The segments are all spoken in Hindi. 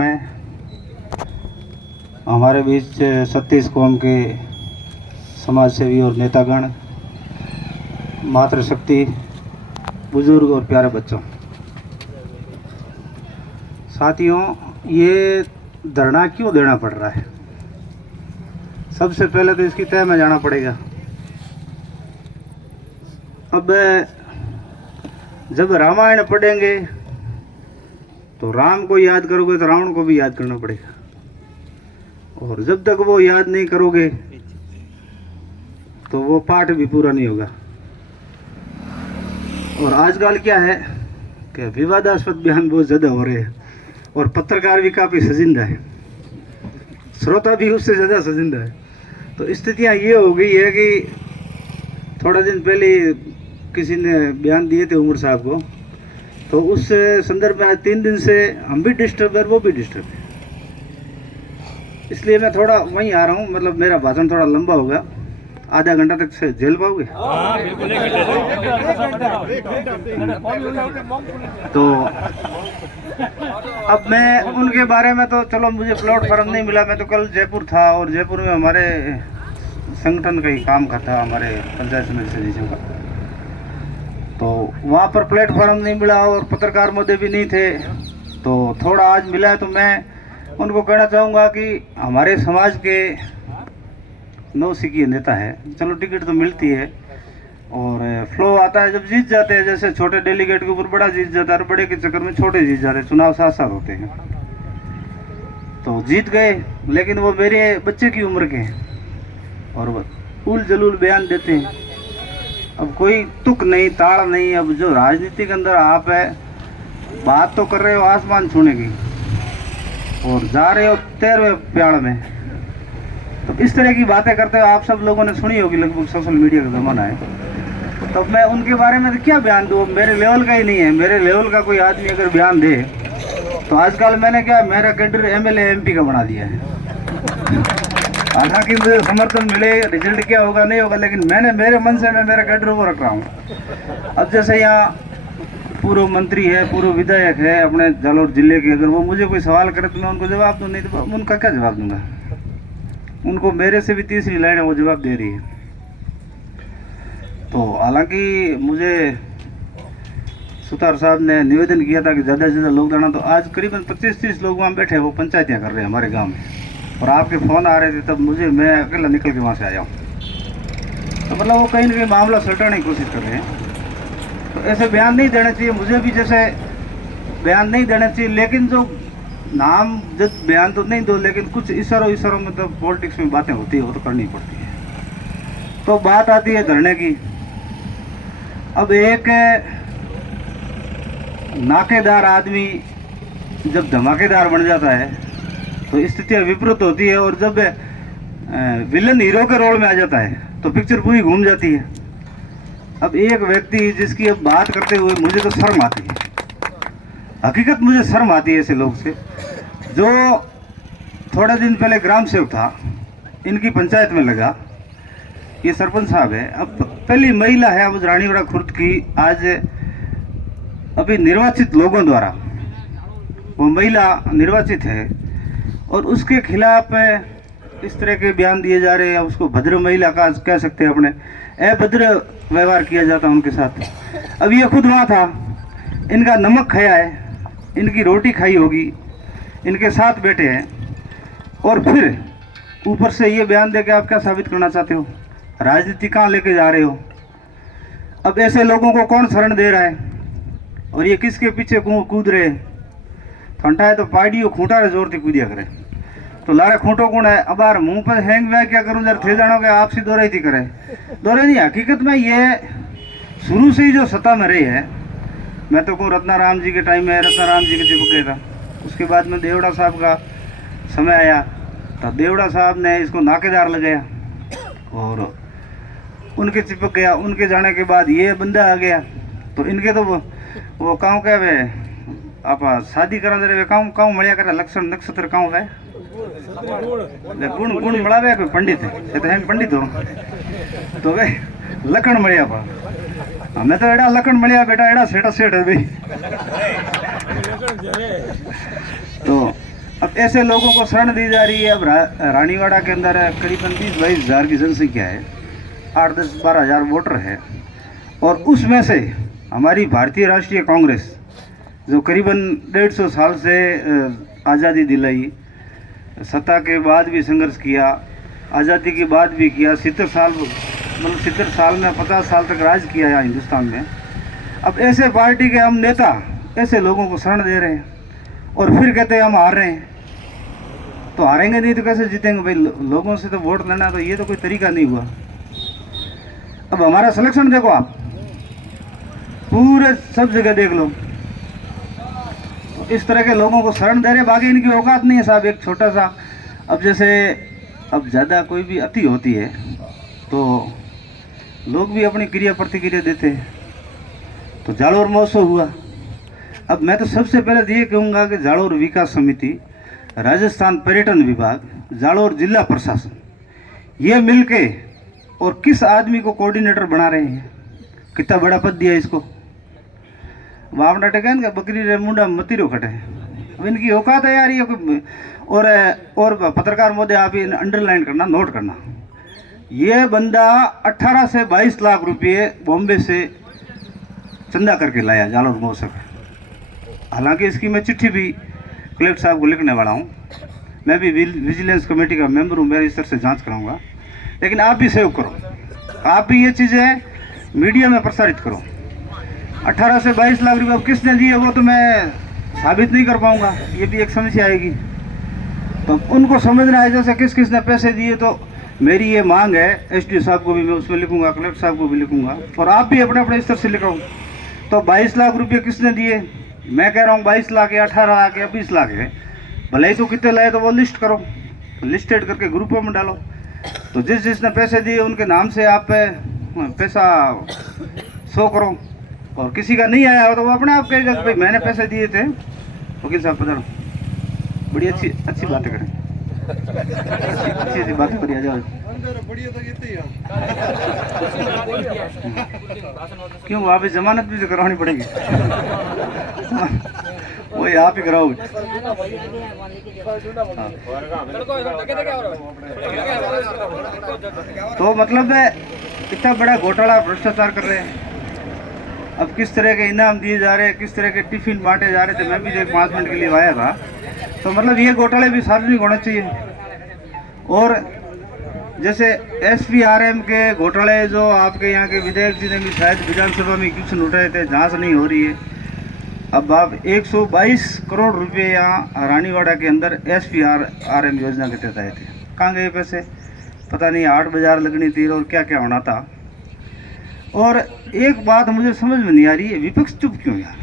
में हमारे बीच 36 कौम के समाज सेवी और नेतागण, मातृशक्ति, बुजुर्ग और प्यारे बच्चों, साथियों, ये धरना क्यों देना पड़ रहा है? सबसे पहले तो इसकी तय में जाना पड़ेगा। अब जब रामायण पढ़ेंगे तो राम को याद करोगे तो रावण को भी याद करना पड़ेगा, और जब तक वो याद नहीं करोगे तो वो पाठ भी पूरा नहीं होगा। और आजकल क्या है कि विवादास्पद बयान बहुत ज़्यादा हो रहे हैं और पत्रकार भी काफ़ी सजिंदा है, श्रोता भी उससे ज़्यादा सजिंदा है। तो स्थितियाँ ये हो गई है कि थोड़ा दिन पहले किसी ने बयान दिए थे उमर साहब को, तो उस संदर्भ में आज 3 दिन से हम भी डिस्टर्ब है, वो भी डिस्टर्ब है। इसलिए मैं थोड़ा वहीं आ रहा हूँ, मतलब मेरा भाषण थोड़ा लंबा होगा, आधा घंटा तक से झेल पाओगे? तो अब मैं उनके बारे में तो चलो, मुझे प्लेटफॉर्म नहीं मिला, मैं तो कल जयपुर था और जयपुर में हमारे संगठन का ही काम करता, हमारे पंचायत समिति सदस्यों का, तो वहाँ पर प्लेटफॉर्म नहीं मिला और पत्रकार मुद्दे भी नहीं थे, तो थोड़ा आज मिला है। तो मैं उनको कहना चाहूँगा कि हमारे समाज के नौसिखिए नेता है, चलो टिकट तो मिलती है और फ्लो आता है, जब जीत जाते हैं, जैसे छोटे डेलीगेट के ऊपर बड़ा जीत जाता है, बड़े के चक्कर में छोटे जीत जाते हैं, चुनाव साथ साथ होते हैं, तो जीत गए, लेकिन वो मेरे बच्चे की उम्र के हैं और वो उल जलूल बयान देते हैं। अब कोई तुक नहीं, ताड़ नहीं। अब जो राजनीति के अंदर आप है, बात तो कर रहे हो आसमान छूने की और जा रहे हो 13वें प्याड़ में, तो इस तरह की बातें करते हो। आप सब लोगों ने सुनी होगी, लगभग सोशल मीडिया का ज़माना है। तो मैं उनके बारे में तो क्या बयान दूँ, मेरे लेवल का ही नहीं है। मेरे लेवल का कोई आदमी अगर बयान दे तो आजकल मैंने क्या, मेरा कैडर MLA MP का बना दिया है। हालांकि मुझे समर्थन मिले, रिजल्ट क्या होगा नहीं होगा, लेकिन मैंने मेरे मन से मैं मेरा कैडर को रख रहा हूँ। अब जैसे यहाँ पूर्व मंत्री है, पूर्व विधायक है अपने जालौर जिले के, अगर वो मुझे कोई सवाल करे तो मैं उनको जवाब दूँ, नहीं तो उनका क्या जवाब दूंगा? उनको मेरे से भी तीसरी लाइन है, वो जवाब दे रही है। तो हालांकि मुझे सुतार साहब ने निवेदन किया था कि ज़्यादा से ज़्यादा लोग जाना, तो आज करीबन 25-30 लोग वहाँ बैठे, वो पंचायतियाँ कर रहे हैं हमारे गांव में, और आपके फ़ोन आ रहे थे, तब मैं अकेला निकल के वहाँ से आया हूँ। तो मतलब वो कहीं ना कहीं मामला सुलटाने की कोशिश कर रहे हैं। तो ऐसे बयान नहीं देना चाहिए, मुझे भी जैसे बयान नहीं देना चाहिए, लेकिन जो नाम जब बयान तो नहीं दो, लेकिन कुछ इशारों में तो पॉलिटिक्स में बातें होती है, वो तो करनी पड़ती है। तो बात आती है धरने की। अब एक नाकेदार आदमी जब धमाकेदार बन जाता है तो स्थितियाँ विपरीत होती है, और जब विलन हीरो के रोल में आ जाता है तो पिक्चर पूरी घूम जाती है। अब एक व्यक्ति जिसकी अब बात करते हुए मुझे तो शर्म आती है, हकीकत मुझे शर्म आती है ऐसे लोग से, जो थोड़े दिन पहले ग्राम सेवक था, इनकी पंचायत में लगा, ये सरपंच साहब है, अब पहली महिला है अब रानीवाड़ा खुर्द की, आज अभी निर्वाचित लोगों द्वारा वो महिला निर्वाचित है, और उसके खिलाफ इस तरह के बयान दिए जा रहे हैं। उसको भद्र महिला का कह सकते हैं, अपने अभद्र व्यवहार किया जाता है उनके साथ। अब ये खुद वहाँ था, इनका नमक खाया है, इनकी रोटी खाई होगी, इनके साथ बैठे हैं, और फिर ऊपर से ये बयान दे के आप क्या साबित करना चाहते हो? राजनीति कहाँ लेके जा रहे हो? अब ऐसे लोगों को कौन शरण दे रहा है, और ये किसके पीछे कूद रहे हैं? फंटा है तो पाड़ी खूंटा रे जोर से कूदिया करे, तो लारे खूंटो कौन है? अब यार मुंह पर हैंग वह क्या करूँ यार, थे जानो के आपसी दौरे थी करे दौरे नहीं। हकीकत में ये शुरू से ही जो सत्ता में रही है, मैं तो कहूँ रत्नाराम जी के टाइम में रत्नाराम जी के चिपक गया था, उसके बाद में देवड़ा साहब का समय आया, तो देवड़ा साहब ने इसको नाकेदार लगाया और उनके चिपक गया। उनके जाने के बाद ये बंदा आ गया, तो इनके तो वो काँव क्या वे आप शादी करा दे रहे काँव काँव मड़िया करे लक्षण नक्षत्र काँव है गुण गुण મળાવે कोई पंडित है, ये तो हैं पंडित हो, तो वे लखन मड़िया पा हमें तो एड़ा लखन मड़िया बेटा एड़ा सेठा सेठ है भाई। तो अब ऐसे लोगों को शरण दी जा रही है। अब रानीवाड़ा के अंदर करीबन 20-22 हज़ार की जनसंख्या है, 8-10-12 हज़ार वोटर है, और उसमें से हमारी भारतीय राष्ट्रीय कांग्रेस जो करीबन 150 साल से आज़ादी दिलाई, सत्ता के बाद भी संघर्ष किया, आज़ादी के बाद भी किया, 70 साल मतलब 70 साल में 50 साल तक राज किया यहाँ हिंदुस्तान में। अब ऐसे पार्टी के हम नेता ऐसे लोगों को शरण दे रहे हैं और फिर कहते हैं हम हार रहे हैं। तो हारेंगे नहीं तो कैसे जीतेंगे भाई? लोगों से तो वोट लेना, तो ये तो कोई तरीका नहीं हुआ। अब हमारा सिलेक्शन देखो, आप पूरे सब जगह देख लो, इस तरह के लोगों को शरण दे रहे, बाकी इनकी औकात नहीं है साहब। एक छोटा सा, अब जैसे अब ज़्यादा कोई भी अति होती है तो लोग भी अपनी क्रिया प्रतिक्रिया देते हैं। तो जालोर महोत्सव हुआ। अब मैं तो सबसे पहले तो ये कहूँगा कि जालोर विकास समिति, राजस्थान पर्यटन विभाग, जालोर जिला प्रशासन, ये मिलके और किस आदमी को कोऑर्डिनेटर बना रहे हैं, कितना बड़ा पद दिया इसको। बाप नाटे कहन का बकरी रे मुंडा मतीरो खटे। अब इनकी औकात है यार ये कोई। और पत्रकार मोदी आप ये अंडरलाइन करना, नोट करना, ये बंदा 18 से 22 लाख रुपये बॉम्बे से चंदा करके लाया जालोर महोत्सव। हालांकि इसकी मैं चिट्ठी भी कलेक्टर साहब को लिखने वाला हूँ। मैं भी विजिलेंस कमेटी का मेंबर हूँ, मैं इस तरह से जांच कराऊंगा। लेकिन आप भी सहयोग करो, आप भी ये चीज़ें मीडिया में प्रसारित करो। 18 से 22 लाख रुपये अब किसने दिए वो तो मैं साबित नहीं कर पाऊंगा, ये भी एक समस्या आएगी। तो उनको समझना है जैसे किस किसने पैसे दिए। तो मेरी ये मांग है, एसडीओ साहब को भी मैं उसमें लिखूंगा, कलेक्टर साहब को भी लिखूंगा, और आप भी अपने अपने स्तर से लिखो। तो 22 लाख रुपये किसने दिए? मैं कह रहा हूँ 22 लाख या 18 लाख या 20 लाख है, भले ही तो कितने लाए तो वो लिस्ट करो, लिस्टेड करके ग्रुपों में डालो। तो जिस जिसने पैसे दिए उनके नाम से आप पैसा शो करो, और किसी का नहीं आया हो तो वो अपने आप कहेगा कि भाई मैंने पैसे दिए थे। वकील साहब पधारो, बड़ी अच्छी बातें करें, अच्छी बातें करिए। आ जाओ। क्यों वहाँ पे जमानत भी तो करवानी पड़ेगी? वही आप ही कराओगे। तो मतलब इतना बड़ा घोटाला भ्रष्टाचार कर रहे हैं। अब किस तरह के इनाम दिए जा रहे हैं, किस तरह के टिफिन बांटे जा रहे थे, मैं भी जो 5 मिनट के लिए आया था। तो मतलब ये घोटाले भी सार्वजनिक होना चाहिए। और जैसे SPRM के घोटाले जो आपके यहाँ के विधायक जी ने भी शायद विधानसभा में क्वेश्चन उठाए थे, जांच नहीं हो रही है। अब आप 122 करोड़ रुपए यहाँ रानीवाड़ा के अंदर SPRM योजना के तहत आए थे, कहाँ गए पैसे? पता नहीं, 8 बाजार लगनी थी और क्या क्या होना था। और एक बात मुझे समझ में नहीं आ रही है, विपक्ष चुप क्यों यार?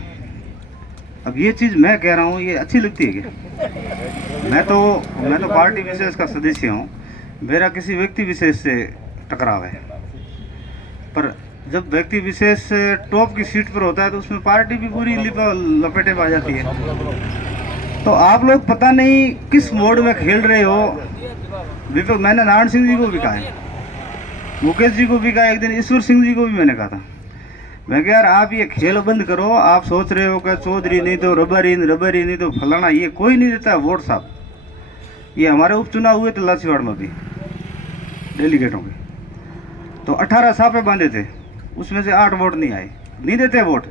अब ये चीज़ मैं कह रहा हूँ, ये अच्छी लगती है क्या? मैं तो पार्टी विशेष का सदस्य हूँ, मेरा किसी व्यक्ति विशेष से टकराव है, पर जब व्यक्ति विशेष टॉप की सीट पर होता है तो उसमें पार्टी भी पूरी लपेटे में आ जाती है। तो आप लोग पता नहीं किस मोड में खेल रहे हो। विपक्ष, मैंने नारायण सिंह जी को भी कहा है, मुकेश जी को भी कहा, एक दिन ईश्वर सिंह जी को भी मैंने कहा था, मैं कहा यार आप ये खेल बंद करो। आप सोच रहे हो कि चौधरी नहीं तो रबरी नहीं तो फलाना, ये कोई नहीं देता है वोट साहब। ये हमारे उपचुनाव हुए थे लासीवाड़ में भी डेलीगेटों के, तो 18 साफे बांधे थे, उसमें से 8 वोट नहीं आए, नहीं देते वोट।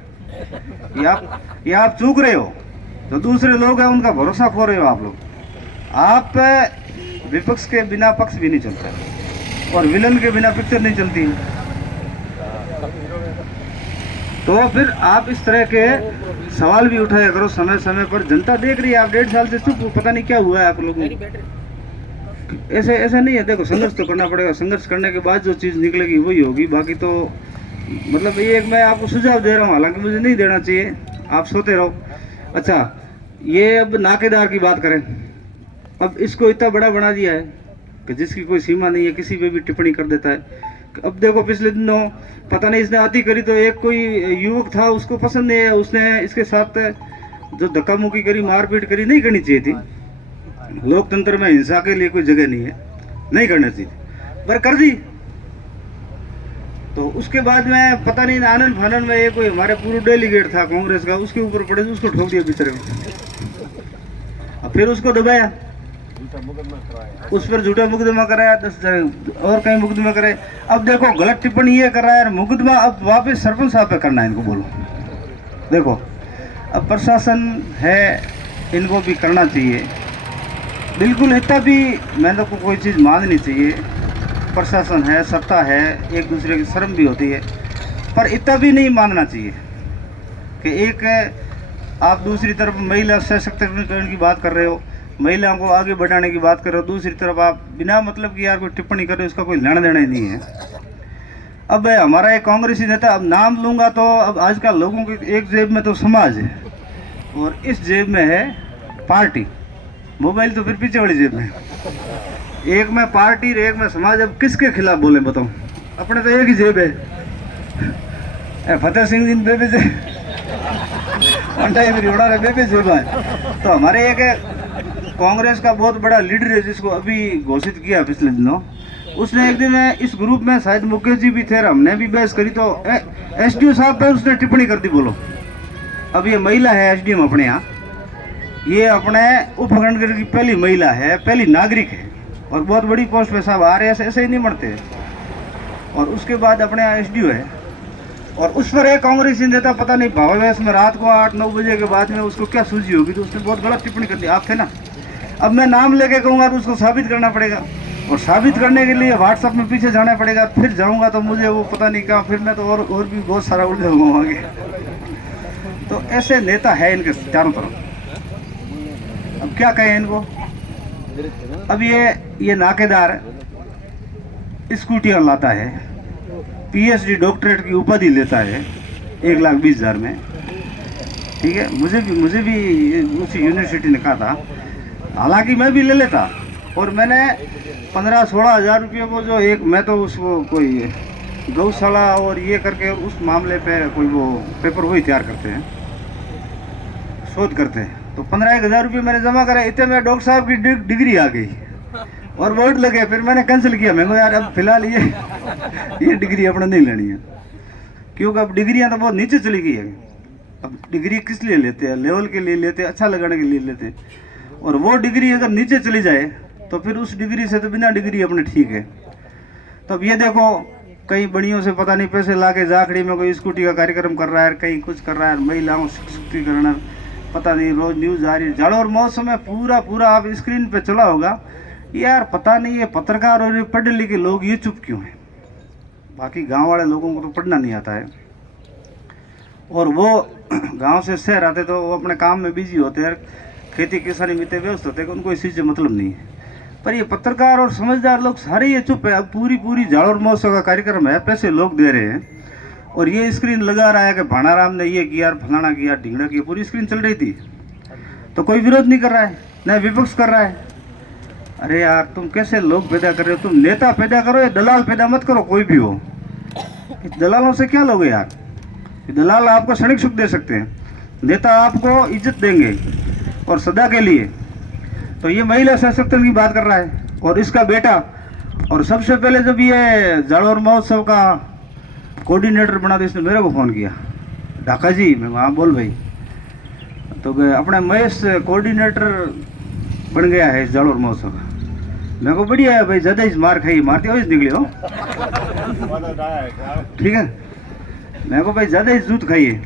ये आप चूक रहे हो। तो दूसरे लोग हैं उनका भरोसा खो रहे हो आप लोग। आप विपक्ष के बिना पक्ष भी नहीं चलता और विलन के बिना पिक्चर नहीं चलती है। तो फिर आप इस तरह के सवाल भी उठाया करो समय समय पर। जनता देख रही है, आप 1.5 साल से चुप हो, पता नहीं क्या हुआ है आप लोगों को। ऐसे नहीं है, देखो संघर्ष तो करना पड़ेगा, संघर्ष करने के बाद जो चीज़ निकलेगी वही होगी। बाकी तो मतलब ये एक मैं आपको सुझाव दे रहा हूँ, हालांकि मुझे नहीं देना चाहिए, आप सोते रहो। अच्छा, ये अब नाकेदार की बात करें। अब इसको इतना बड़ा बना दिया है कि जिसकी कोई सीमा नहीं है, किसी पे भी टिप्पणी कर देता है। अब देखो पिछले दिनों पता नहीं इसने अति करी, तो एक कोई युवक था उसको पसंद नहीं है, उसने इसके साथ जो धक्का मुक्की करी, मारपीट करी, नहीं करनी चाहिए थी। लोकतंत्र में हिंसा के लिए कोई जगह नहीं है, नहीं करना चाहिए, पर कर दी। तो उसके बाद में पता नहीं आनंद फानन में ये कोई हमारे पूर्व डेलीगेट था कांग्रेस का, उसके ऊपर पड़े, उसको ठोक दिया बेचारे को। अब फिर उसको दबाया, उस पर झूठा मुकदमा कराया, 10 और कहीं मुकदमा करे। अब देखो गलत टिप्पणी ये कर रहा है, मुकदमा अब वापस सरपंच साहब पे करना है इनको। बोलो देखो, अब प्रशासन है, इनको भी करना चाहिए बिल्कुल। इतना भी मैंने को कोई चीज़ माननी चाहिए, प्रशासन है, सत्ता है, एक दूसरे की शर्म भी होती है, पर इतना भी नहीं मानना चाहिए कि एक आप दूसरी तरफ महिला सशक्तिकरण की बात कर रहे हो, महिलाओं को आगे बढ़ाने की बात कर रहे हो, दूसरी तरफ आप बिना मतलब कि यार कोई टिप्पणी कर रहे हो, इसका कोई लेना देना ही नहीं है। अब हमारा एक कांग्रेसी नेता, अब नाम लूँगा तो अब आजकल लोगों की एक जेब में तो समाज है और इस जेब में है पार्टी, मोबाइल तो फिर पीछे वाली जेब में, एक में पार्टी और एक में समाज। अब किसके खिलाफ बोले बताओ, अपने तो एक ही जेब है। फतेह सिंह जी बेबे से बेबे जेब है। तो हमारे एक कांग्रेस का बहुत बड़ा लीडर है जिसको अभी घोषित किया पिछले दिनों, उसने एक दिन इस ग्रुप में शायद मुकेश जी भी थे, हमने भी बहस करी, तो एसडीओ साहब पे उसने टिप्पणी कर दी। बोलो, अब ये महिला है एसडीएम अपने यहाँ, ये अपने उपखंड की पहली महिला है, पहली नागरिक है और बहुत बड़ी पोस्ट पे साहब आ रहे हैं, ऐसे ही नहीं मरते। और उसके बाद अपने यहाँ एसडीओ है और उस पर एक कांग्रेसी नेता पता नहीं भावावेश में रात को 8-9 बजे के बाद में उसको क्या सूझी होगी, तो उसने बहुत गलत टिप्पणी कर दी। आप थे ना, अब मैं नाम लेके कहूँगा तो उसको साबित करना पड़ेगा और साबित करने के लिए व्हाट्सएप में पीछे जाना पड़ेगा, फिर जाऊँगा तो मुझे वो पता नहीं कहाँ, फिर मैं तो और भी बहुत सारा उलझ जाऊँगा आगे। तो ऐसे नेता है इनके चारों तरफ। अब क्या कहें इनको। अब ये नाकेदार स्कूटियाँ लाता है, पीएचडी डॉक्टरेट की उपाधि लेता है 1,20,000 में, ठीक है। मुझे भी उसी यूनिवर्सिटी ने कहा था, हालांकि मैं भी ले लेता, और मैंने 15-16 हज़ार रुपये को जो एक, मैं तो उसको कोई गौशाला और ये करके उस मामले पे कोई वो पेपर वही तैयार करते हैं, शोध करते हैं, तो 15-1 हज़ार रुपये मैंने जमा करे, इतने में डॉक्टर साहब की डिग्री आ गई और वोट लगे। फिर मैंने कैंसिल किया, मैं यार अब फिलहाल ये डिग्री अपने नहीं लेनी है, क्योंकि अब डिग्रियां तो बहुत नीचे चली गई है। अब डिग्री किस लिए लेते हैं, लेवल के लिए लेते हैं, अच्छा लगाने के लिए लेते हैं, और वो डिग्री अगर नीचे चली जाए तो फिर उस डिग्री से तो बिना डिग्री अपने ठीक है। तो अब ये देखो, कई बड़ियों से पता नहीं पैसे ला के जाखड़ी में कोई स्कूटी का कार्यक्रम कर रहा है, कहीं कुछ कर रहा है, महिलाओं सशक्तिकरण, पता नहीं रोज न्यूज़ आ रही है। जाड़ों और मौसम में पूरा आप स्क्रीन पे चला होगा यार, पता नहीं ये पत्रकार और ये पढ़े लिखे लोग ये चुप क्यों हैं। बाकी गांव वाले लोगों को तो पढ़ना नहीं आता है, और वो गांव से शहर आते तो वो अपने काम में बिजी होते हैं, खेती किसानी में इतने व्यस्त होते हैं कि उनको इस चीज़ से मतलब नहीं है। पर ये पत्रकार और समझदार लोग सारे ये चुप है। अब पूरी जाड़ों महोत्सव का कार्यक्रम है, पैसे लोग दे रहे हैं, और ये स्क्रीन लगा रहा है कि भाणाराम ने ये किया, फलाना किया, ढिंगड़ा किया, पूरी स्क्रीन चल रही थी, तो कोई विरोध नहीं कर रहा है, न विपक्ष कर रहा है। अरे यार, तुम कैसे लोग पैदा कर रहे हो, तुम नेता पैदा करो या दलाल पैदा मत करो, कोई भी हो। दलालों से क्या लोगे यार, दलाल आपको क्षणिक सुख दे सकते हैं, नेता आपको इज्जत देंगे और सदा के लिए। तो ये महिला सशक्तिकरण की बात कर रहा है, और इसका बेटा, और सबसे पहले जब ये जाड़ों महोत्सव का कोऑर्डिनेटर बना, तो इसने मेरे को फ़ोन किया, ढाका जी, मैं वहाँ बोल भाई, तो अपने महेश कोऑर्डिनेटर बन गया है इस जाड़ों महोत्सव का। मेरे को बढ़िया है भाई, ज़्यादा ही मार खाई, मारते हो इस निकले हो, ठीक है, मेरे को भाई ज़्यादा ही जूत खाई है।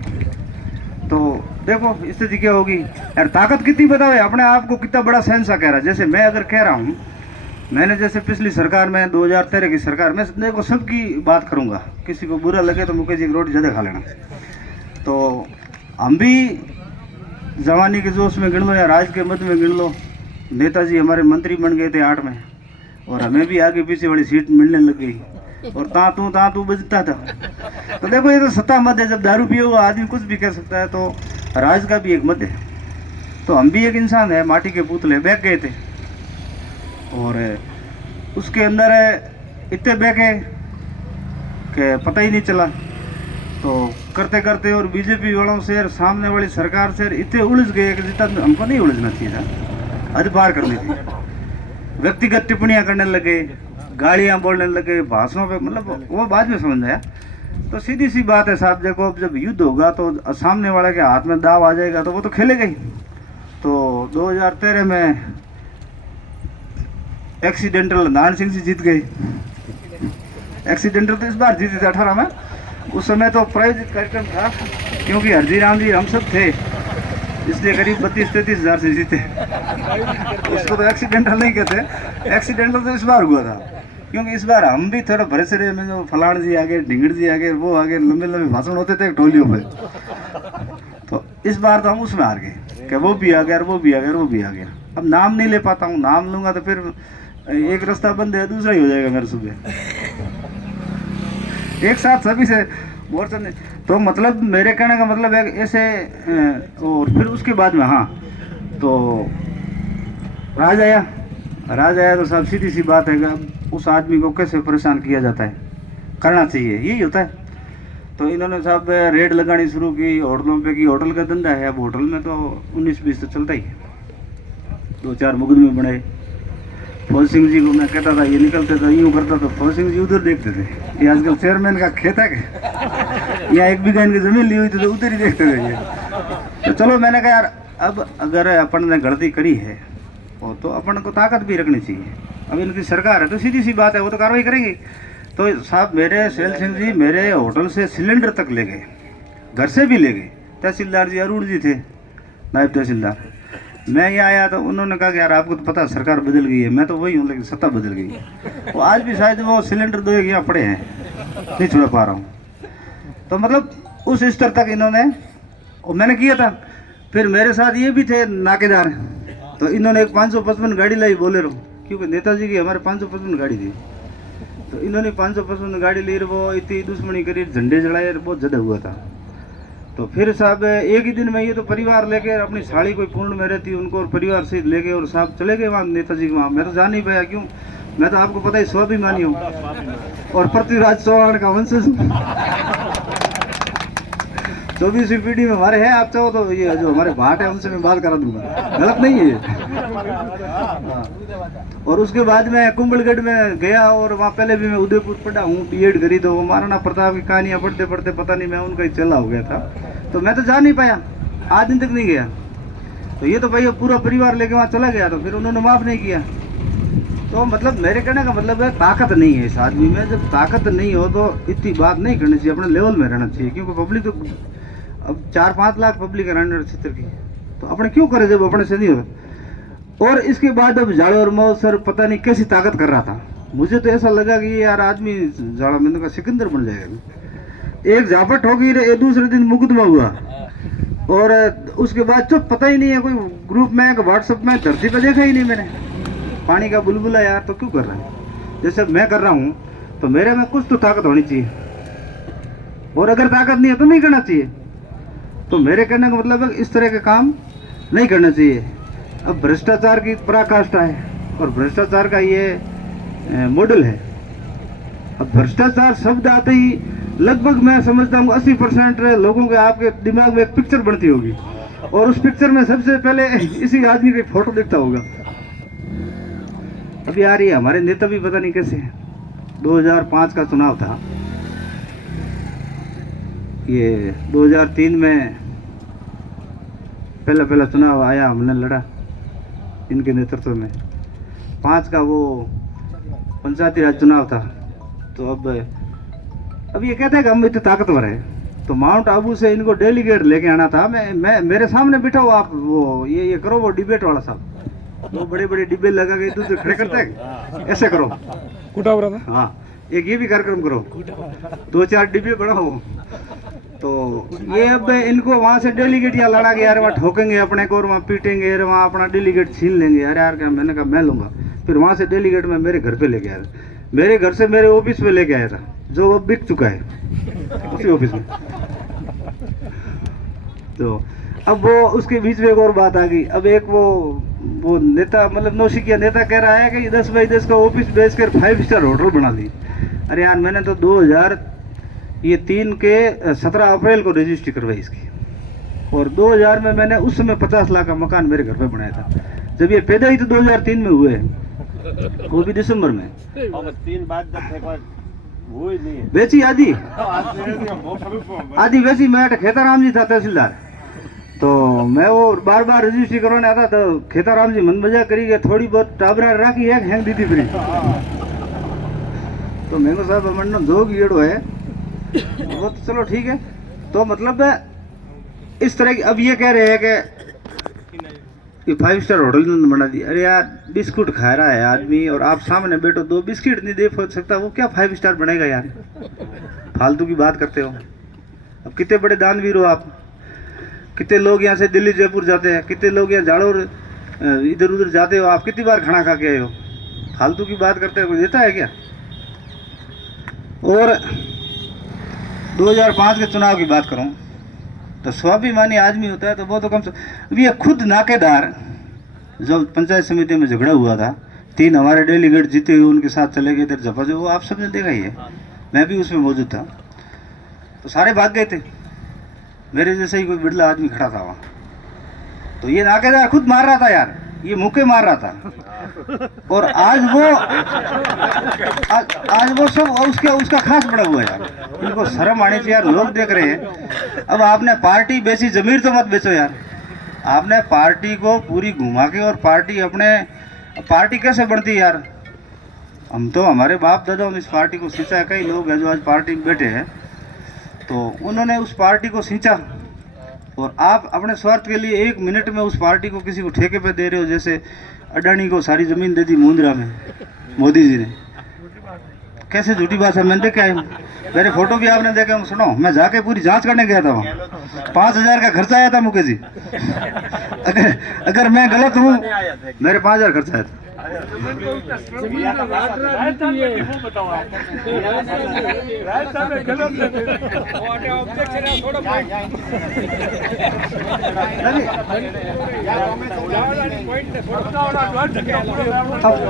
तो देखो स्थिति क्या होगी यार, ताकत कितनी बताओ, अपने आप को कितना बड़ा शहंशाह कह रहा है। जैसे मैं अगर कह रहा हूँ, मैंने जैसे पिछली सरकार में 2013 की सरकार में, देखो सबकी बात करूँगा, किसी को बुरा लगे तो मुकेश जी की रोटी ज़्यादा खा लेना। तो हम भी जवानी के जोश में गिन लो या राज के मध्य में गिन लो, नेताजी हमारे मंत्री बन गए थे 8 में, और हमें भी आगे पीछे वाली सीट मिलने लग गई, और ता तू बजता था। तो देखो ये तो सत्ता मत है, जब दारू पिए हुआ आदमी कुछ भी कह सकता है, तो राज का भी एक मत है। तो हम भी एक इंसान है, माटी के पुतले बैठ गए थे, और उसके अंदर इतने बैठे कि पता ही नहीं चला। तो करते करते और बीजेपी वालों से, सामने वाली सरकार से इतने उलझ गए कि जितना हमको नहीं उलझना चाहिए था, हद पार करनी थी। व्यक्तिगत टिप्पणियाँ करने लगे, गालियाँ बोलने लगे, भाषणों पे, मतलब वो बाद में समझ आया। तो सीधी सी बात है साहब, देखो अब जब युद्ध होगा तो सामने वाले के हाथ में दाव आ जाएगा तो वो तो खेलेगा ही, तो 2013 में एक्सीडेंटल नारायण सिंह जी जीत गए। एक्सीडेंटल तो इस बार जीते थे 18 में। उस समय तो प्रायोजित कार्यक्रम था, क्योंकि हरजी राम जी हम सब थे, इसलिए करीब 32-33 हज़ार से जीते। उसको तो एक्सीडेंटल नहीं कहते, एक्सीडेंटल तो इस बार हुआ था, क्योंकि इस बार हम भी थोड़ा भरे सरे में, जो फलाण जी आगे, ढिंगड़ जी आगे, वो आगे, लंबे लंबे भाषण होते थे टोलियों में। तो इस बार तो हम उसमें हार गए कि वो भी आ गया, वो भी आ गया, वो भी आ गया। अब नाम नहीं ले पाता हूँ, नाम लूंगा तो फिर एक रास्ता बंद है, दूसरा ही हो जाएगा मेरे सुबह। एक साथ सभी से मोर्चा ने, तो मतलब मेरे कहने का मतलब है ऐसे। और फिर उसके बाद में हाँ, तो राज आया तो साहब सीधी सी बात है कि उस आदमी को कैसे परेशान किया जाता है, करना चाहिए, यही होता है। तो इन्होंने साहब रेड लगानी शुरू की होटलों पे की। होटल का धंधा है, अब होटल में तो 19-20 तो चलता ही है। 2-4 मुकदमे बने। फौज सिंह जी को मैं कहता था, ये निकलते था, यूँ करता था, फौज सिंह जी उधर देखते थे। ये आजकल चेयरमैन का खेत है क्या, या 1 बीघा इनकी जमीन ली हुई थी तो उधर ही देखते थे ये। तो चलो मैंने कहा यार, अब अगर अपन ने गलती करी है वो तो अपन को ताकत भी रखनी चाहिए। अब इनकी सरकार है तो सीधी सी बात है, वो तो कार्रवाई करेंगी। तो साहब मेरे शैल सिंह जी मेरे होटल से सिलेंडर तक ले गए, घर से भी ले गए। तहसीलदार जी अरुण जी थे, नायब तहसीलदार। मैं यहाँ आया तो उन्होंने कहा कि यार आपको तो पता सरकार बदल गई है। मैं तो वही हूँ, लेकिन सत्ता बदल गई है। वो आज भी शायद वो सिलेंडर 2 यहाँ पड़े हैं, नहीं छुड़ा पा रहा हूँ। तो मतलब उस स्तर तक इन्होंने, और मैंने किया था। फिर मेरे साथ ये भी थे नाकेदार, तो इन्होंने एक 555 गाड़ी लाई बोलेरो, क्योंकि नेताजी की हमारे 555 गाड़ी थी। तो इन्होंने 555 गाड़ी ली, वो इतनी दुश्मनी करी, झंडे जलाए, बहुत ज़्यादा हुआ था। तो फिर साहब एक ही दिन में ये तो परिवार लेके, अपनी साड़ी कोई पूर्ण में रहती उनको और परिवार से लेके, और साहब चले गए वहाँ नेताजी के वहाँ। मैं तो जा नहीं पाया, क्यों, मैं तो आपको पता ही स्वाभिमानी हूँ और पृथ्वीराज चौहान का वंशज हूँ। 24वीं पीढ़ी में हमारे हैं। आप चाहो तो ये जो हमारे भाट है उनसे मैं बात करा दूंगा, गलत नहीं है। और उसके बाद मैं कुंभलगढ़ में गया, और वहाँ पहले भी मैं उदयपुर पढ़ा हूँ, बीएड करी। तो वो महाराणा प्रताप की कहानियाँ पढ़ते पढ़ते पता नहीं मैं उनका ही चला हो गया था, तो मैं तो जा नहीं पाया, आज दिन तक नहीं गया। तो ये तो भाई पूरा परिवार लेके वहाँ चला गया, तो फिर उन्होंने माफ़ नहीं किया। तो मतलब मेरे कहने का मतलब है ताकत नहीं है इस आदमी में। जब ताकत नहीं हो तो इतनी बात नहीं करनी चाहिए, अपने लेवल में रहना चाहिए। क्योंकि पब्लिक तो अब 4-5 लाख पब्लिक है रणनीति क्षेत्र की, तो अपने क्यों करे जब अपने से नहीं हो। और इसके बाद अब झाड़ू और मौत सर पता नहीं कैसी ताकत कर रहा था। मुझे तो ऐसा लगा कि यार आदमी झाड़ा मैंने का सिकंदर बन जाएगा। एक झापट होगी, दूसरे दिन मुकदमा हुआ, और उसके बाद तो पता ही नहीं है कोई ग्रुप में व्हाट्सएप में, धरती पर देखा ही नहीं मैंने। पानी का बुलबुला यार, तो क्यों कर रहा है। जैसे मैं कर रहा हूँ तो मेरे में कुछ तो ताकत होनी चाहिए, और अगर ताकत नहीं है तो नहीं करना चाहिए। तो मेरे कहने का मतलब है इस तरह के काम नहीं करना चाहिए। अब भ्रष्टाचार की पराकाष्ठा है, और भ्रष्टाचार का ये मॉडल है। अब भ्रष्टाचार शब्द आते ही लगभग मैं समझता हूँ 80% लोगों के आपके दिमाग में एक पिक्चर बनती होगी, और उस पिक्चर में सबसे पहले इसी आदमी की फोटो दिखता होगा। अभी यार ये हमारे नेता भी पता नहीं कैसे हैं। 2005 का चुनाव था, ये 2003 में पहला चुनाव आया, हमने लड़ा इनके नेतृत्व में। 5 का वो पंचायती राज चुनाव था। तो अब ये कहते हैं कि हम इतने ताकतवर हैं, तो माउंट आबू से इनको डेलीगेट लेके आना था। मैं मेरे सामने बिठाओ आप, वो ये करो, वो डिबेट वाला साहब, वो बड़े बड़े डिब्बे लगा के दूसरे खड़े करते हैं, ऐसे करो कूटा हो रहा था। हाँ, एक ये भी कार्यक्रम करो, 2-4 डिब्बे बढ़ाओ। तो ये अब इनको वहाँ से डेलीगेट यहाँ लड़ा गया, अरे वहाँ ठोकेंगे अपने को और वहाँ पीटेंगे, अरे वहाँ अपना डेलीगेट छीन लेंगे। अरे यार, क्या मैंने कहा मैं लूँगा। फिर वहाँ से डेलीगेट में मेरे घर पे लेके आया, मेरे घर से मेरे ऑफिस में लेके आया था, जो अब बिक चुका है उसी ऑफिस में। तो अब वो उसके बीच में एक और बात आ गई। अब एक वो नेता, मतलब नौसिखिया नेता कह रहा है कि 10x10 का ऑफिस बेचकर 5 स्टार होटल बना दी। अरे यार, मैंने तो 2003 के 17 अप्रैल को रजिस्ट्री करवाई इसकी, और 2000 में मैंने उस समय 50 लाख का मकान मेरे घर पे बनाया था। जब ये पैदा ही तो 2003 में हुए, वो भी दिसंबर में। 3 बाद वो नहीं बेची आधी बेची। मैं खेताराम जी था तहसीलदार, तो मैं वो बार बार रजिस्ट्री करवाने आता तो खेताराम जी मन मजा करी गए, थोड़ी बहुत टाबरा राखी एक हैंग दी थी फ्री। तो मैंने साहब मन दो गियड़ो है वो तो चलो ठीक है। तो मतलब इस तरह की अब ये कह रहे हैं कि 5 स्टार होटल बना दी। अरे यार बिस्कुट खा रहा है आदमी और आप सामने बैठो 2 बिस्किट नहीं दे सकता, वो क्या 5 स्टार बनेगा यार? फालतू की बात करते हो। अब कितने बड़े दानवीर हो आप, कितने लोग यहाँ से दिल्ली जयपुर जाते हैं, कितने लोग यहाँ जाड़ोर इधर उधर जाते हो, आप कितनी बार खाना खा के आए हो? फालतू की बात करते हो, कोई देता है क्या? और 2005 के चुनाव की बात करूं तो स्वाभिमानी आदमी होता है तो वो तो कम से अभी ये खुद नाकेदार जब पंचायत समिति में झगड़ा हुआ था, 3 हमारे डेलीगेट जीते हुए उनके साथ चले गए थे जफा, जो वो आप सबने देखा ही है, मैं भी उसमें मौजूद था। तो सारे भाग गए थे, मेरे जैसे ही कोई बिड़ला आदमी खड़ा था वहाँ। तो ये नाकेदार खुद मार रहा था यार, ये मुक्के मार रहा था। और आज वो सब उसका खास बड़ा हुआ है यार। इनको शर्म आनी चाहिए यार, लोग देख रहे हैं। अब आपने पार्टी बेची, जमीर तो मत बेचो यार। आपने पार्टी को पूरी घुमा के, और पार्टी कैसे बढ़ती है यार? हम तो हमारे बाप दादा इस पार्टी को सींचा है, कई लोग हैं जो आज पार्टी में बैठे हैं, तो उन्होंने उस पार्टी को सींचा। और आप अपने स्वार्थ के लिए 1 मिनट में उस पार्टी को किसी को ठेके पे दे रहे हो। जैसे अडानी को सारी जमीन दे दी मुंद्रा में मोदी जी ने, कैसे झूठी बात है। मैंने देखा है, मेरे फोटो भी आपने देखे होंगे। सुनो, मैं जाके पूरी जांच करने गया था वहाँ, 5000 का खर्चा आया था मुकेश जी। अगर मैं गलत हूँ, मेरे 5000 खर्चा आया था।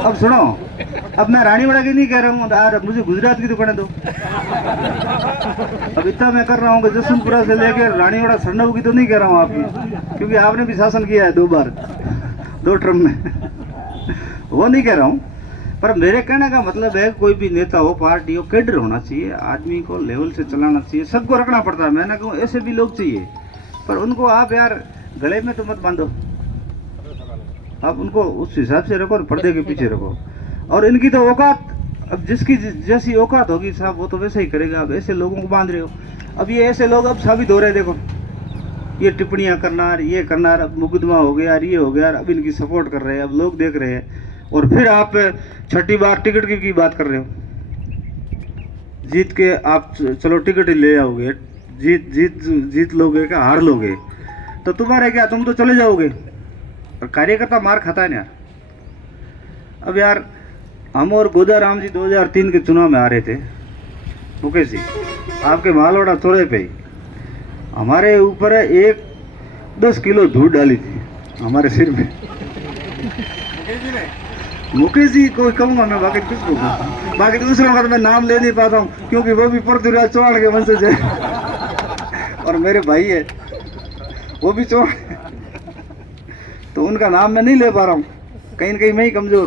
अब सुनो, अब मैं रानीवाड़ा की नहीं कह रहा हूँ यार, मुझे गुजरात की तो करने दो। अब इतना मैं कर रहा हूँ कि जसवंतपुरा से लेकर रानीवाड़ा सरनऊ की तो नहीं कह रहा हूँ आपकी, क्योंकि आपने भी शासन किया है 2 बार 2 टर्म में, वो नहीं कह रहा हूँ। पर मेरे कहने का मतलब है, कोई भी नेता हो, पार्टी हो, कैडर होना चाहिए, आदमी को लेवल से चलाना चाहिए, सबको रखना पड़ता है। मैंने कहूँ ऐसे भी लोग चाहिए, पर उनको आप यार गले में तो मत बांधो, आप उनको उस हिसाब से रखो और पर्दे के पीछे रखो। और इनकी तो औकात, अब जिसकी जैसी औकात होगी साहब वो तो वैसे ही करेगा। अब ऐसे लोगों को बांध रहे हो, अब ये ऐसे लोग अब साबित हो रहे हैं। देखो, ये टिप्पणियां करना, ये करना, अब मुकदमा हो गया, ये हो गया, अब इनकी सपोर्ट कर रहे हैं, अब लोग देख रहे हैं। और फिर आप 6ठी बार टिकट की बात कर रहे हो। जीत के आप चलो टिकट ही ले आओगे, जीत लोगे क्या हार लोगे तो तुम्हारे क्या, तुम तो चले जाओगे। और कार्यकर्ता मार खाता है ना यार। अब यार हम और गोदाराम जी 2003 के चुनाव में आ रहे थे, मुकेश जी आपके मालवाड़ा चौराहे पे हमारे ऊपर 10 किलो धूल डाली थी हमारे सिर में। मुकेश जी को कहूँगा मैं, बाकी किसको कहूँगा? बाकी दूसरों का तो मैं नाम ले नहीं पाता हूँ, क्योंकि वो भी पृथ्वीराज चौहान के वंशज है और मेरे भाई है वो भी चौहान, तो उनका नाम मैं नहीं ले पा रहा हूँ, कहीं न कहीं मैं ही कमजोर।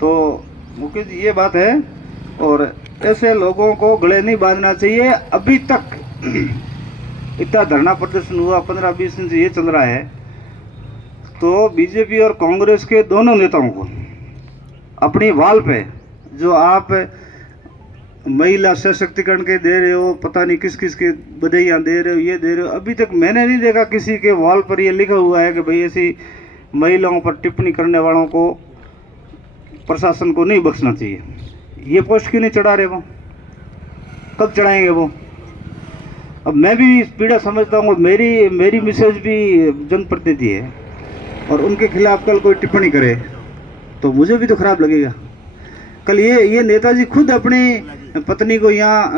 तो मुकेश जी ये बात है, और ऐसे लोगों को गले नहीं बांधना चाहिए। अभी तक इतना धरना प्रदर्शन हुआ, 15-20 दिन से ये चल रहा है, तो बीजेपी और कांग्रेस के दोनों नेताओं को अपनी वाल पे जो आप महिला सशक्तिकरण के दे रहे हो, पता नहीं किस किस के बधाइयाँ दे रहे हो, ये दे रहे हो, अभी तक मैंने नहीं देखा किसी के वॉल पर ये लिखा हुआ है कि भाई ऐसी महिलाओं पर टिप्पणी करने वालों को प्रशासन को नहीं बख्शना चाहिए। ये पोस्ट क्यों नहीं चढ़ा रहे वो? कब चढ़ाएंगे वो? अब मैं भी पीड़ा समझता हूँ, मेरी मिसेज भी जनप्रतिनिधि है, और उनके खिलाफ कल कोई टिप्पणी करे तो मुझे भी तो खराब लगेगा। कल ये नेताजी खुद अपनी पत्नी को यहाँ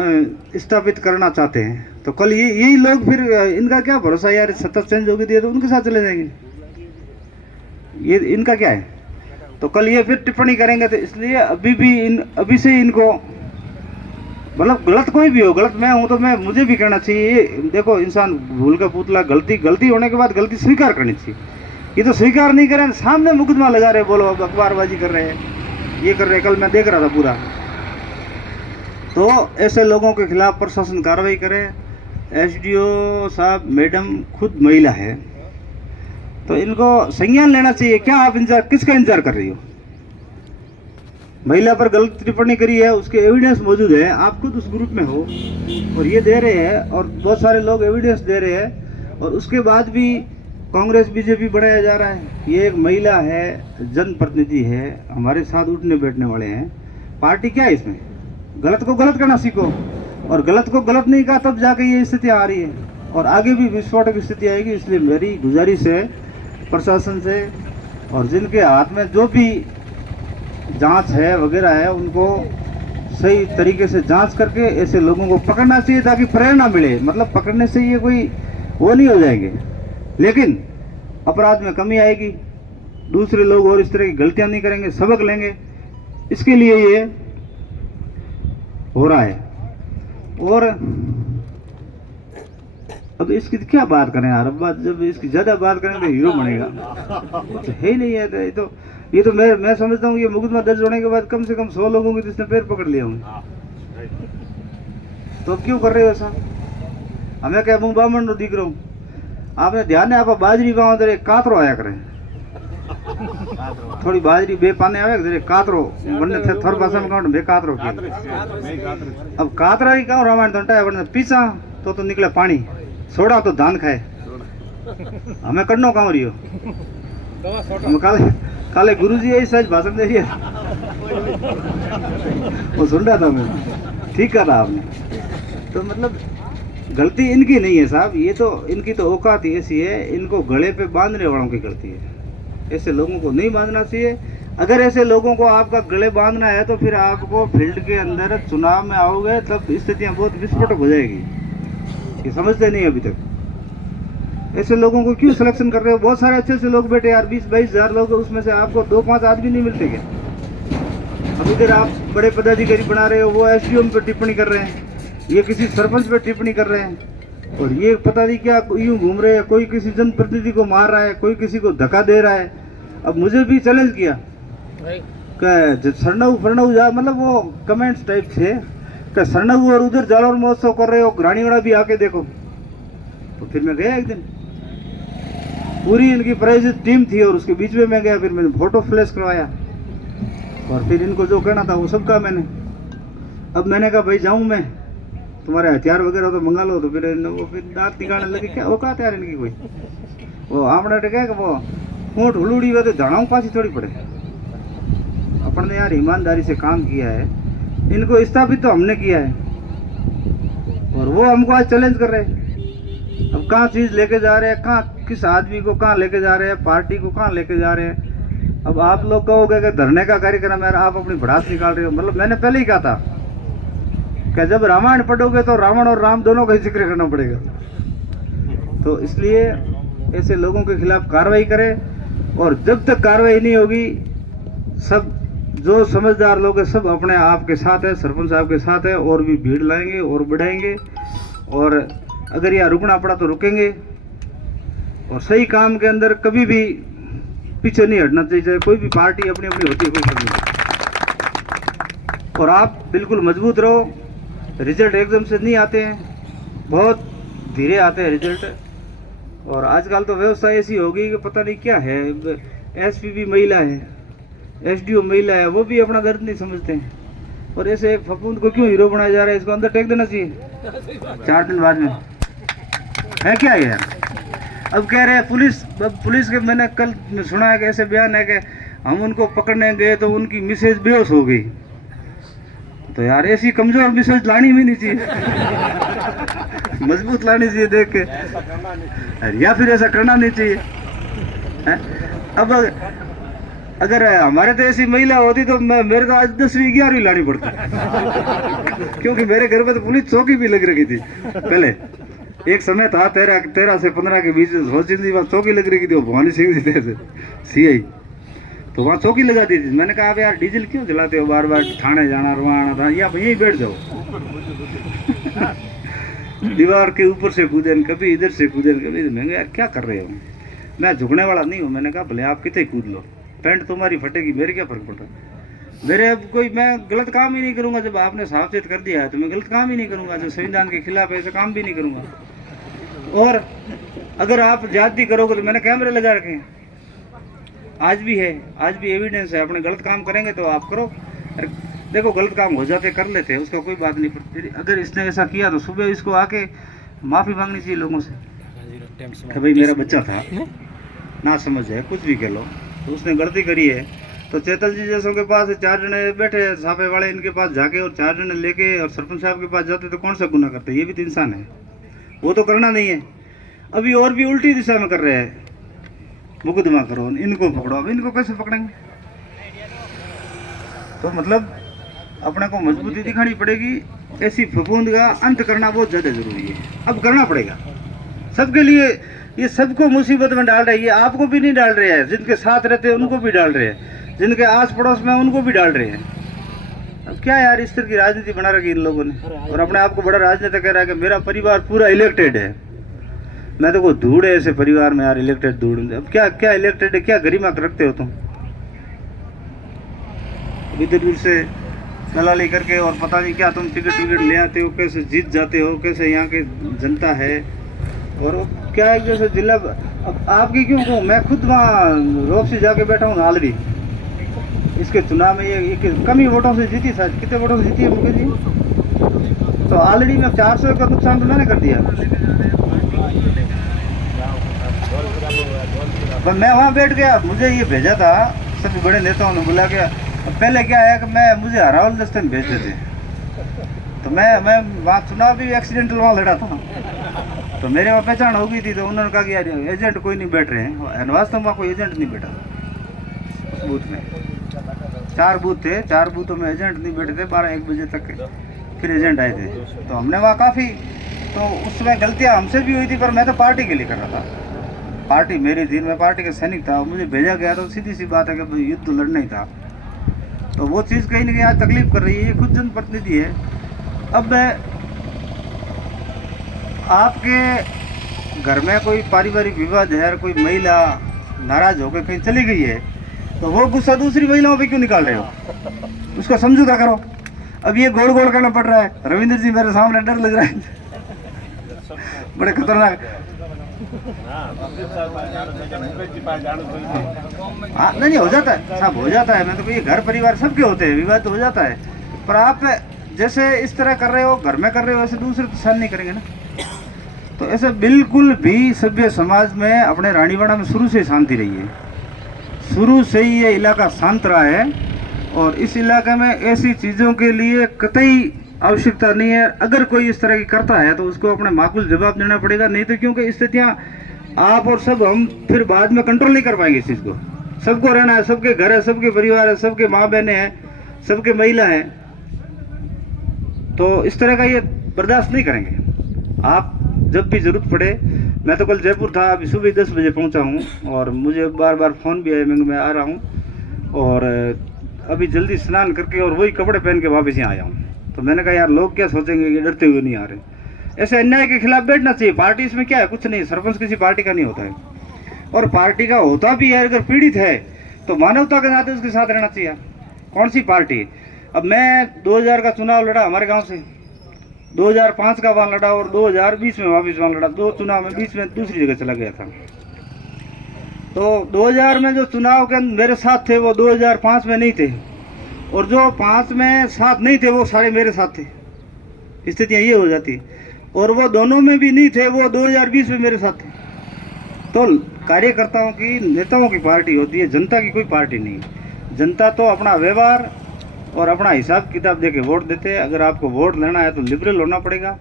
स्थापित करना चाहते हैं, तो कल यही लोग फिर इनका क्या भरोसा यार, सत्ता चेंज होगी तो उनके साथ चले जाएंगे, ये इनका क्या है? तो कल ये फिर टिप्पणी करेंगे। तो इसलिए अभी से इनको, मतलब गलत कोई भी हो, गलत मैं हूँ तो मुझे भी करना चाहिए। देखो, इंसान भूल का पुतला, गलती होने के बाद गलती स्वीकार करनी चाहिए। ये तो स्वीकार नहीं करें, सामने मुकदमा लगा रहे, बोलो अब अखबारबाजी कर रहे हैं, ये कर रहे हैं। कल मैं देख रहा था पूरा। तो ऐसे लोगों के खिलाफ प्रशासन कार्रवाई करे, एसडीओ साहब मैडम खुद महिला है, तो इनको संज्ञान लेना चाहिए। क्या आप इंतजार, किसका इंतजार कर रही हो? महिला पर गलत टिप्पणी करी है, उसके एविडेंस मौजूद है, आप खुद उस ग्रुप में हो और ये दे रहे हैं और बहुत सारे लोग एविडेंस दे रहे हैं, और उसके बाद भी कांग्रेस बीजेपी बढ़ाया जा रहा है। ये एक महिला है, जनप्रतिनिधि है, हमारे साथ उठने बैठने वाले हैं। पार्टी क्या है इसमें? गलत को गलत करना सीखो, और गलत को गलत नहीं कहा तब जाके ये स्थिति आ रही है, और आगे भी विस्फोटक स्थिति आएगी। इसलिए मेरी गुजारिश है प्रशासन से, और जिनके हाथ में जो भी जांच है वगैरह है, उनको सही तरीके से जांच करके ऐसे लोगों को पकड़ना चाहिए, ताकि प्रेरणा मिले। मतलब पकड़ने से ये कोई वो नहीं हो जाएंगे, लेकिन अपराध में कमी आएगी, दूसरे लोग और इस तरह की गलतियां नहीं करेंगे, सबक लेंगे। इसके लिए ये हो रहा है। और अब इसकी क्या बात करें यार, अब बात जब इसकी ज्यादा बात करें तो हीरो बनेगा, तो है ही नहीं है। ये तो मैं समझता हूँ ये मुकदमा दर्ज होने के बाद कम से कम 100 लोगों की जिसने पैर पकड़ लिया होंगे। तो अब क्यों कर रहे हो ऐसा? हमें क्या मुंह बामण दिख रहा हूँ? आपने ध्यान है, आप बाजरी पाओ तो एक कातरो आया करें, थोड़ी बाजरी बे पाने आवे जरे कातरो बनने थे थोर भाषा में कहूं बे कातरो की। अब कातरा ही कहूं रामायण घंटा है बनने पीछा तो निकले पानी, सोडा तो धान खाए। हमें करनो कहूं रियो हम काले गुरुजी यही सच भाषण दे रही है, वो सुन रहा था मैं, ठीक कहा आपने। तो मतलब गलती इनकी नहीं है साहब, ये तो इनकी तो औकात ही ऐसी है, इनको गले पे बांधने वालों की गलती है। ऐसे लोगों को नहीं बांधना चाहिए। अगर ऐसे लोगों को आपका गले बांधना है तो फिर आपको फील्ड के अंदर चुनाव में आओगे तब स्थितियां बहुत विस्फोटक हो जाएगी। ये समझते नहीं अभी तक। ऐसे लोगों को क्यों सिलेक्शन कर रहे हो? बहुत सारे अच्छे से लोग बैठे यार, 20-22 हज़ार लोग, उसमें से आपको 2-5 आदमी नहीं मिलते क्या? अब इधर आप बड़े पदाधिकारी बना रहे हो, वो एसडीओ पे टिप्पणी कर रहे हैं, ये किसी सरपंच पे टिप्पणी कर रहे हैं, और ये पता नहीं क्या यूं घूम रहे हैं। कोई किसी जनप्रतिनिधि को मार रहा है, कोई किसी को धक्का दे रहा है। अब मुझे भी चैलेंज किया कि सरनऊ फरनऊ जा, मतलब वो कमेंट्स टाइप थे कि सरनऊ और उधर जालौर महोत्सव कर रहे हो, ग्राणीवाड़ा भी आके देखो। तो फिर मैं गया एक दिन, पूरी इनकी प्रायोजित टीम थी और उसके बीच में मैं गया, फिर मैंने फोटो फ्लैश करवाया और फिर इनको जो कहना था वो सब कहा मैंने। अब मैंने कहा भाई जाऊं मैं, तुम्हारे हथियार वगैरह तो मंगा लो। तो फिर वो फिर दांत निकालने लगे, क्या औकात है यार इनकी कोई? वो आमड़ा टेका कि वो ऊँट हुलूड़ी हुआ तो झाड़ाऊ पासी थोड़ी पड़े। अपन ने यार ईमानदारी से काम किया है, इनको स्थापित तो हमने किया है और वो हमको आज चैलेंज कर रहे हैं। अब कहाँ चीज़ लेके जा रहे हैं, कहाँ किस आदमी को कहाँ लेके जा रहे हैं, पार्टी को कहाँ लेके जा रहे हैं। अब आप लोग कहोगे कि धरने का कार्यक्रम है, आप अपनी भड़ास निकाल रहे हो। मतलब मैंने पहले ही कहा था कि जब रामायण पढ़ोगे तो रावण और राम दोनों का ही जिक्र करना पड़ेगा। तो इसलिए ऐसे लोगों के खिलाफ कार्रवाई करें, और जब तक कार्रवाई नहीं होगी, सब जो समझदार लोग हैं सब अपने आप के साथ है, सरपंच साहब के साथ है, और भी भीड़ लाएंगे और बढ़ाएंगे। और अगर यहाँ रुकना पड़ा तो रुकेंगे, और सही काम के अंदर कभी भी पीछे नहीं हटना चाहिए। कोई भी पार्टी अपनी अपनी होती है, कोई नहीं। और आप बिल्कुल मजबूत रहो। रिजल्ट एकदम से नहीं आते हैं, बहुत धीरे आते हैं रिजल्ट। और आजकल तो व्यवस्था ऐसी हो गई कि पता नहीं क्या है। एसपी भी महिला है, एसडीओ महिला है, वो भी अपना दर्द नहीं समझते हैं। और ऐसे एक फफूंद को क्यों हीरो बनाया जा रहा है? इसको अंदर टेक देना चाहिए 4 दिन बाद में, है क्या यार? अब कह रहे हैं पुलिस के, मैंने कल सुना है कि ऐसे बयान है कि हम उनको पकड़ने गए तो उनकी मिसेज बेहोश हो गई। तो यार ऐसी कमजोर मिसेज लानी भी नहीं चाहिए, मजबूत लानी चाहिए देख के, या फिर ऐसा करना नहीं चाहिए है? अब अगर हमारे तो ऐसी महिला होती तो मेरे तो आज 10वीं 11वीं लानी पड़ती क्योंकि मेरे घर पे तो पुलिस चौकी भी लग रही थी पहले। एक समय था 13 से 15 के बीच वहाँ चौकी लग रही थी, वो भवानी सिंह जी थे CI, तो वहाँ चौकी लगा दी थी। मैंने कहा आप यार डीजल क्यों जलाते हो, बार बार थाने जाना रवाना था, या यहीं बैठ जाओ दीवार के ऊपर से कूदन, कभी इधर से कूदन, कभी। मैं यार क्या कर रहे हो? मैं झुकने वाला नहीं हूँ। मैंने कहा भले आप कितने कूद लो, पैंट तुम्हारी फटेगी, मेरे क्या फर्क पड़ता। मेरे अब कोई मैं गलत काम ही नहीं करूंगा। जब आपने सावचेत कर दिया है तो मैं गलत काम ही नहीं करूंगा, जो संविधान के खिलाफ है ऐसा काम भी नहीं करूंगा। और अगर आप ज्यादती करोगे तो मैंने कैमरे लगा रखे हैं, आज भी है, आज भी एविडेंस है। अपने गलत काम करेंगे तो आप करो, देखो गलत काम हो जाते कर लेते, उसका कोई बात नहीं। पर अगर इसने ऐसा किया तो सुबह इसको आके माफ़ी मांगनी चाहिए लोगों से कि भाई मेरा बच्चा था, ना समझ है, कुछ भी कह लो, तो उसने गलती करी है। तो चेतल जी जैसों के पास 4 जने बैठे हैं छापे वाले, इनके पास जाके और 4 जने लेके और सरपंच साहब के पास जाते तो कौन सा गुनाह करते? ये भी तो इंसान है, वो तो करना नहीं है। अभी और भी उल्टी दिशा में कर रहे हैं, मुकदमा करो, इनको पकड़ो। अब इनको कैसे पकड़ेंगे? तो मतलब अपने को मजबूती दिखानी पड़ेगी। ऐसी फफूंद का अंत करना बहुत ज़्यादा जरूरी है, अब करना पड़ेगा सबके लिए। ये सबको मुसीबत में डाल रही है, आपको भी नहीं डाल रहे हैं, जिनके साथ रहते हैं उनको भी डाल रहे हैं, जिनके आस पड़ोस में उनको भी डाल रहे हैं। अब क्या यार, इस तरह की राजनीति बना रखी इन लोगों ने, और अपने आप को बड़ा राजनेता कह रहा है कि मेरा परिवार पूरा इलेक्टेड है। मैं तो कोई धूड़ है ऐसे परिवार में यार, इलेक्टेड धूड़। अब क्या क्या इलेक्टेड है, क्या गरिमा रखते हो तुम? इधर उधर से दलाली करके और पता नहीं क्या तुम टिकट विकट ले आते हो, कैसे जीत जाते हो, कैसे यहाँ की जनता है। और क्या है जैसे जिला, अब आपकी क्यों कहूँ, मैं खुद वहाँ रोप से जाके बैठा हूँ ऑलरेडी। इसके चुनाव में ये कम ही वोटों से जीती, शायद कितने वोटों से जीती है मुकेश जी? तो ऑलरेडी मैं 400 का नुकसान तो मैंने कर दिया। पर मैं वहाँ बैठ गया, मुझे ये भेजा था सभी बड़े नेताओं ने बुला के। पहले क्या है कि मुझे हरावल दस्ते में भेजते थे, तो मैं वहाँ चुनाव भी एक्सीडेंटल वहाँ लड़ा था, तो मेरे वहाँ पहचान हो गई थी। तो उन्होंने कहा कि यार एजेंट कोई नहीं बैठ रहे हैं, वास्तव में वहाँ कोई एजेंट नहीं बैठा उस बूथ में। 4 बूथ थे, 4 बूथों में एजेंट नहीं बैठे थे। 12-1 बजे तक फिर एजेंट आए थे, तो हमने वहाँ काफ़ी, तो उसमें गलतियाँ हमसे भी हुई थी, पर मैं तो पार्टी के लिए कर रहा था, पार्टी मेरी थी, मैं पार्टी का सैनिक था। मुझे भेजा गया तो सीधी सी बात है कि युद्ध तो लड़ना ही था। तो वो चीज़ कहीं ना कहीं आज तकलीफ कर रही है। ये खुद जनप्रतिनिधि है। अब आपके घर में कोई पारिवारिक विवाद है, कोई महिला नाराज होकर कहीं चली गई है, तो वो गुस्सा दूसरी महिलाओं पे क्यों निकाल रहे हो? उसका समझौता करो। अब ये गोल गोल करना पड़ रहा है। रविंद्र जी मेरे सामने, डर लग रहा है, बड़े खतरनाक। हाँ नहीं हो जाता है, सब हो जाता है। मैं तो ये घर परिवार सबके होते हैं, विवाद तो हो जाता है। पर आप जैसे इस तरह कर रहे हो, घर में कर रहे हो, वैसे दूसरे तो सहन नहीं करेंगे ना। तो ऐसे बिल्कुल भी सभ्य समाज में अपने रानीवाड़ा में शुरू से शांति रही है, शुरू से ही ये इलाका शांत रहा है। और इस इलाके में ऐसी चीज़ों के लिए कतई आवश्यकता नहीं है। अगर कोई इस तरह की करता है तो उसको अपने माकूल जवाब देना पड़ेगा, नहीं तो क्योंकि स्थितियाँ आप और सब हम फिर बाद में कंट्रोल नहीं कर पाएंगे इस चीज़ को। सबको रहना है, सबके घर है, सबके परिवार है, सबके माँ बहनें हैं, सबके महिला हैं, तो इस तरह का ये बर्दाश्त नहीं करेंगे। आप जब भी ज़रूरत पड़े, मैं तो कल जयपुर था, अभी सुबह 10 बजे पहुंचा हूं, और मुझे बार बार फ़ोन भी आया, मैं आ रहा हूं, और अभी जल्दी स्नान करके और वही कपड़े पहन के वापस यहाँ आया हूँ। तो मैंने कहा यार लोग क्या सोचेंगे कि डरते हुए नहीं आ रहे। ऐसे अन्याय के खिलाफ बैठना चाहिए। पार्टी इसमें क्या है, कुछ नहीं, सरपंच किसी पार्टी का नहीं होता है, और पार्टी का होता भी है अगर पीड़ित है तो मानवता के नाते उसके साथ रहना चाहिए। कौन सी पार्टी? अब मैं 2000 का चुनाव लड़ा हमारे गाँव से, 2005 का वहाँ लड़ा, और 2020 में वापस वहाँ लड़ा। 2 चुनाव में बीच में दूसरी जगह चला गया था। तो 2000 में जो चुनाव के मेरे साथ थे वो 2005 में नहीं थे, और जो 5 में साथ नहीं थे वो सारे मेरे साथ थे। स्थितियाँ ये हो जाती। और वो दोनों में भी नहीं थे, वो 2020 में मेरे साथ थे। तो कार्यकर्ताओं की, नेताओं की पार्टी होती है, जनता की कोई पार्टी नहीं। जनता तो अपना व्यवहार और अपना हिसाब किताब दे के वोट देते हैं। अगर आपको वोट लेना है तो लिबरल होना पड़ेगा,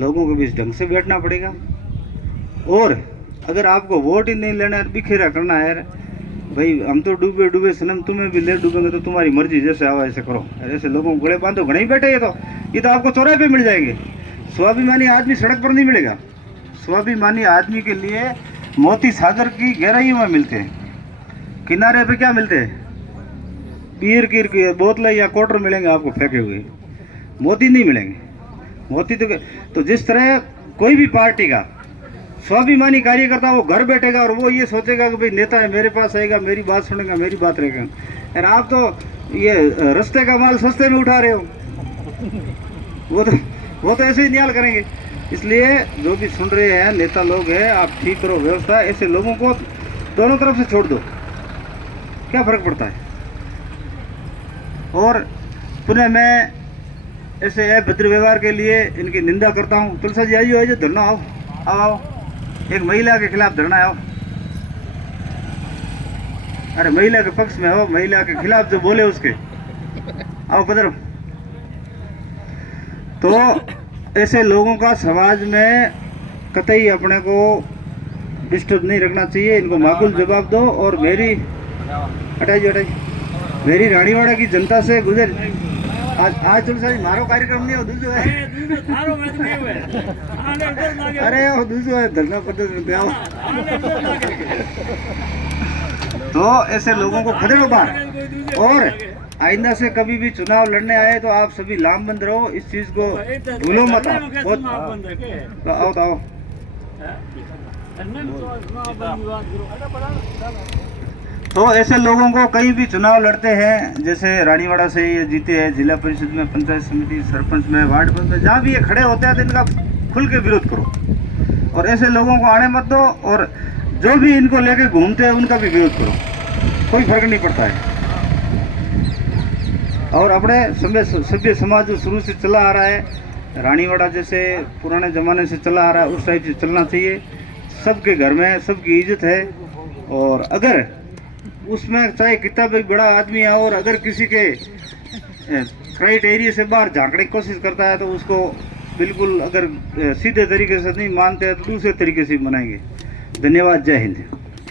लोगों के बीच ढंग से बैठना पड़ेगा। और अगर आपको वोट ही नहीं लेना है, बिखेरा करना है, भाई हम तो डूबे डूबे सनम, तुम्हें भी ले डूबेंगे तो तुम्हारी मर्जी, जैसे आवा ऐसे करो। ऐसे लोगों को गले बांधो, घने ही बैठे ये तो आपको चौराहे पे मिल जाएंगे। स्वाभिमानी आदमी सड़क पर नहीं मिलेगा। स्वाभिमानी आदमी के लिए मोती सागर की गहराइयों में मिलते हैं, किनारे पे क्या मिलते हैं, बीयर की बोतलें या क्वार्टर मिलेंगे आपको फेंके हुए, मोती नहीं मिलेंगे। मोती तो जिस तरह कोई भी पार्टी का स्वाभिमानी कार्यकर्ता वो घर बैठेगा और वो ये सोचेगा कि भाई नेता है, मेरे पास आएगा, मेरी बात सुनेगा, मेरी बात रहेगा। यार आप तो ये रास्ते का माल सस्ते में उठा रहे हो, वो तो ऐसे ही निकाल करेंगे। इसलिए जो भी सुन रहे हैं नेता लोग हैं, आप ठीक करो व्यवस्था, ऐसे लोगों को दोनों तरफ से छोड़ दो, क्या फर्क पड़ता है। और पुनः मैं ऐसे अभद्र व्यवहार के लिए इनकी निंदा करता हूँ। तुलसा जी आइए, आइए धरना, आओ आओ आओ, एक महिला के खिलाफ धरना आओ। अरे महिला के पक्ष में हो, महिला के खिलाफ जो बोले उसके, आओ पधरो। तो ऐसे लोगों का समाज में कतई अपने को डिस्टर्ब नहीं रखना चाहिए, इनको माकूल जवाब दो। और मेरी हटाइए, मेरी रानीवाड़ा की जनता से गुजर, आज तुलसा जी मारो कार्यक्रम नहीं हो, दूसरो है, अरे वो दूसरो है, धरना प्रदर्शन पे आओ। तो ऐसे लोगों को खड़े लो बाहर। और आइंदा से कभी भी चुनाव लड़ने आए तो आप सभी लामबंद रहो, इस चीज को भूलो मत। आओ तो आओ। तो ऐसे लोगों को कहीं भी चुनाव लड़ते हैं, जैसे रानीवाड़ा से ये जीते हैं, जिला परिषद में, पंचायत समिति, सरपंच में, वार्ड में, जहाँ भी ये खड़े होते हैं तो इनका खुल के विरोध करो। और ऐसे लोगों को आने मत दो, और जो भी इनको लेके घूमते हैं उनका भी विरोध करो, कोई फर्क नहीं पड़ता है। और अपने सभ्य समाज जो शुरू से चला आ रहा है, रानीवाड़ा जैसे पुराने ज़माने से चला आ रहा है, उस टाइप से चलना चाहिए। सबके घर में सबकी इज्जत है। और अगर उसमें चाहे कितना भी बड़ा आदमी है, और अगर किसी के क्राइटेरिया से बाहर झांकने की कोशिश करता है तो उसको बिल्कुल, अगर सीधे तरीके से नहीं मानते हैं तो दूसरे तरीके से मनाएंगे। धन्यवाद, जय हिंद।